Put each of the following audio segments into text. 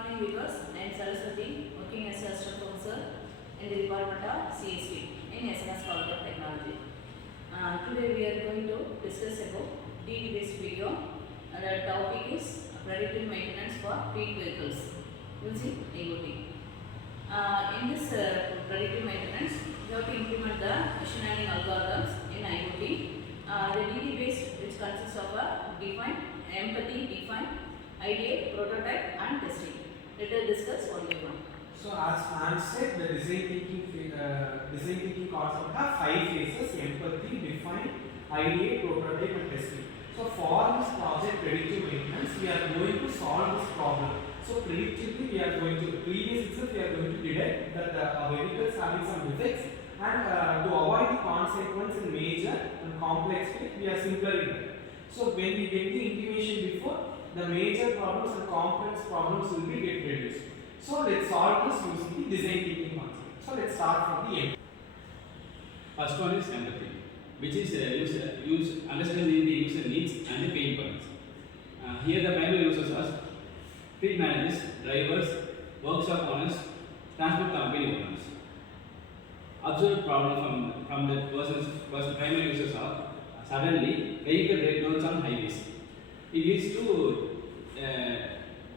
morning viewers, I am Saraswati, working as a assistant professor in the department of CSV in SNS College of Technology. Today we are going to discuss about DD based video and the topic is predictive maintenance for fleet vehicles using IoT. In this predictive maintenance, we have to implement the machine learning algorithms in IoT. The DD based, which consists of a define, empathy, define, ideate, prototype and testing. Let us discuss one by one. So as Hans said, the design thinking concept have 5 phases: empathy, define, ideate, prototype and testing. So for this project predictive maintenance, we are going to solve this problem. So predictively we are going to, previous itself we are going to detect that our vehicles having some defects, and to avoid the consequence in major and complex way, we are simpler in that. So when we get the intimation before, the major problems and complex problems will be get reduced. So let's solve this using the design thinking concept. So let's start from the end. First one is empathy, which is understanding the user needs and the pain points. Here the primary users are fleet managers, drivers, workshop owners, transport company owners. Observed problem from the person's primary users are suddenly vehicle breakdowns on highways. It leads to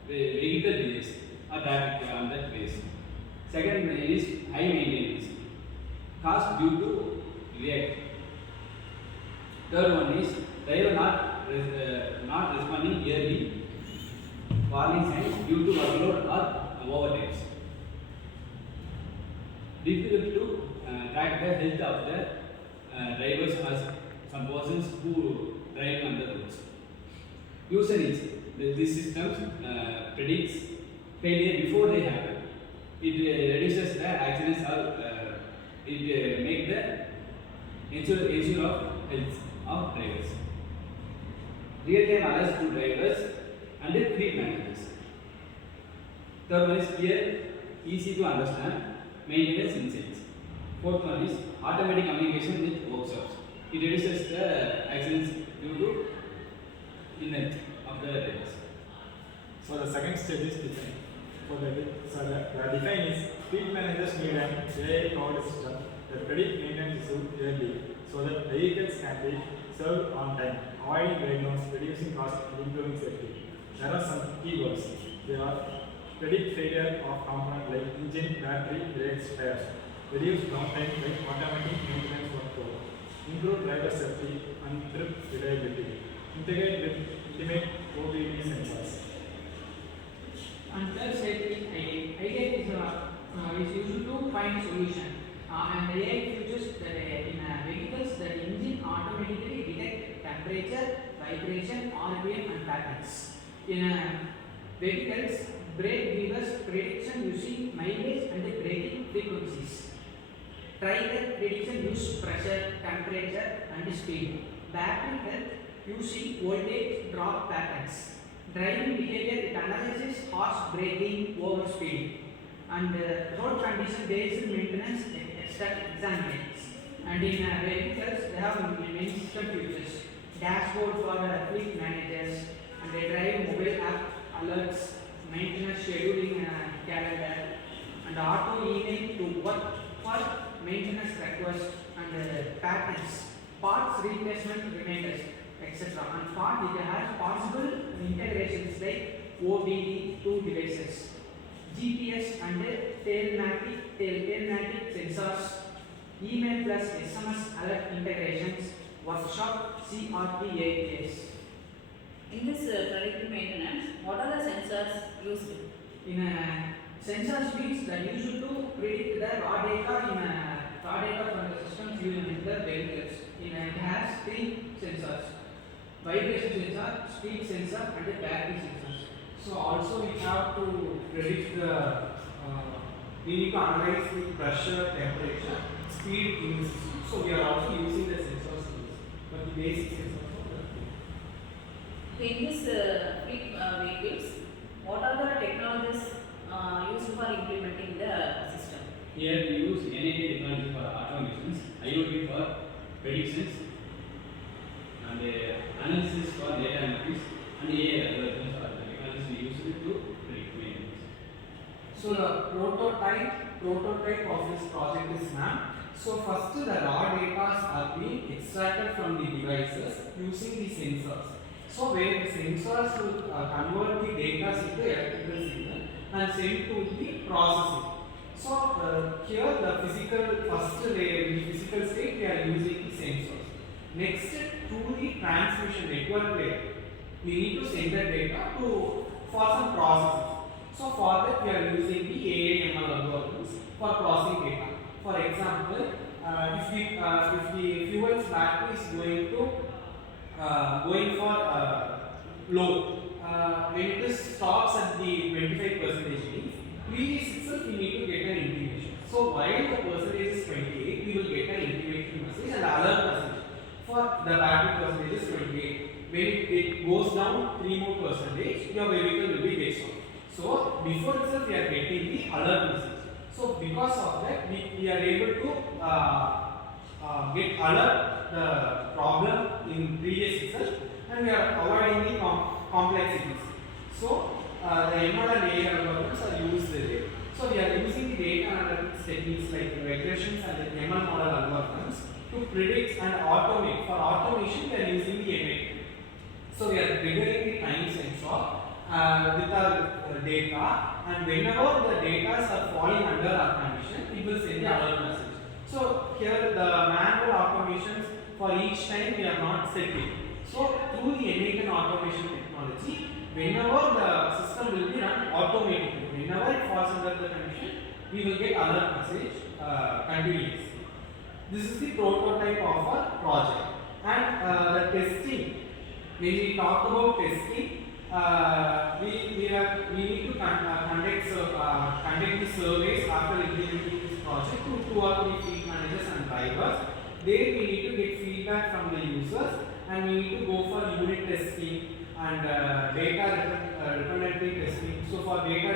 vehicle delays or traffic on that ways. Second is high maintenance, cost due to react. Third one is driver not responding yearly warning signs due to workload or overtimes. Difficult to track the health of the drivers as some persons who drive on the roads. User needs. These systems predicts failure before they happen. It reduces the accidents or it make the ensure of health of drivers. Real-time alerts to drivers and the fleet managers. Third one is clear, easy to understand, maintenance insights. Fourth one is automatic communication with workshops. It reduces the accidents due to intent of the drivers. So the second stage is define. The define is fleet managers need an AI-powered system that predict maintenance issues early so that vehicles can be served on time, avoiding breakdowns, reducing cost and improving safety. There are some keywords. They are predict failure of component like engine, battery, brakes, tires, reduce downtime like automatic maintenance workflow, improve driver safety and trip reliability, integrate with ultimate OBD sensors. And third stage is idea is used to find solution. And AI features that in vehicles that engine automatically detect temperature, vibration, RPM and patterns. In vehicles, brake levers prediction using mileage and braking frequencies. Trailer prediction use pressure, temperature and speed. Battery health using voltage drop patterns. Driving behavior, it analyzes harsh braking over speed. And road condition based maintenance examinations. And in vehicles, they have many system features. Dashboard for fleet managers, and they drive mobile app alerts, maintenance scheduling calendar, and auto email to what for maintenance requests and patterns, parts replacement reminders, etc. And part it has possible integrations like OBD to devices, GPS and telematic sensors, email plus SMS alert integrations, workshop CRPAS. In this predictive maintenance, what are the sensors used? In sensors means that used to predict the raw data from the systems used in the vehicles. It has 3 sensors: vibration sensor, speed sensor, and the battery sensors. So also we have to predict the, we need to analyze the pressure, temperature, speed in the system. So we are also using the sensors, but the basic sensors. In this fleet vehicles, what are the technologies used for implementing the system? Here we use NAD technology for automations, IoT for predictions, and analysis for data analytics, and AI algorithms are the technologies we use to predict maintenance. So the prototype of this project is ma'am. So first the raw data are being extracted from the devices using the sensors. So where the sensors will convert the data into electrical signal and send to the processing. So here the first layer in the physical state we are using the sensors. Next to the transmission network layer we need to send the data for some processing. So for that we are using the AI/ML algorithms for processing data. For example, if the fuel's battery is going for low, when it stops at the 25% means previous itself we need to get an intimation. So while the percentage is 28, we will get an intimation message and alert message for the battery percentage is 28. When it goes down 3 more percentage, your vehicle will be based on. So before itself we are getting the alert message. So because of that we are able to get alert the problem in previous itself, and we are avoiding the complexities. So the ML and AI algorithms are used there. So we are using the data analytics techniques like regressions and the ML model algorithms to predict and automate. For automation we are using the ML. So we are triggering the time sensor with our data, and whenever the data are falling under our condition, it will send the alert message. So here the manual automations for each time we are not setting. So through the N8N automation technology, whenever the system will be run automatically, whenever it falls under the condition, we will get alert message continuously. This is the prototype of our project. And the testing. When we talk about testing, we need to conduct the surveys after implementing this project to 2 or 3 fleet managers and drivers. There we need to get feedback from the users, and we need to go for unit testing and data redundancy testing. So for data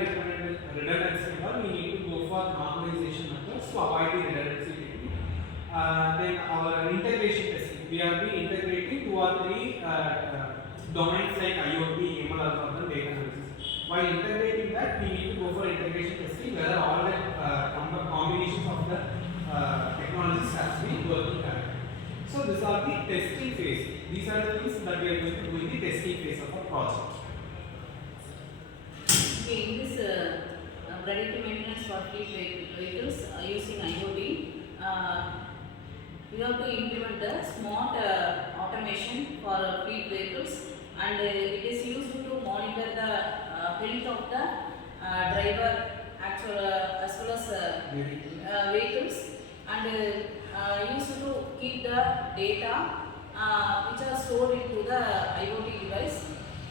redundancy, we need to go for normalization methods to avoid the redundancy technique. Then our integration testing. We are integrating 2 or 3 domains like IoT, ML algorithm, data analysis. While integrating that, we need to go for integration testing whether all the combinations of the technologies has been working correctly. So these are the testing phase. These are the things that we are going to do in the testing phase of a project. Okay, in this predictive maintenance for fleet vehicles using IoT, we have to implement the smart automation for fleet vehicles, and it is used to monitor the health of the driver as well as vehicles, and used to keep the data which are stored into the IoT device,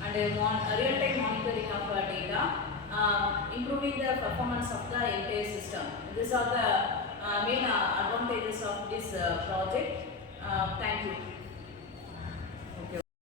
and real-time monitoring of data, improving the performance of the entire system. These are the main advantages of this project. Thank you.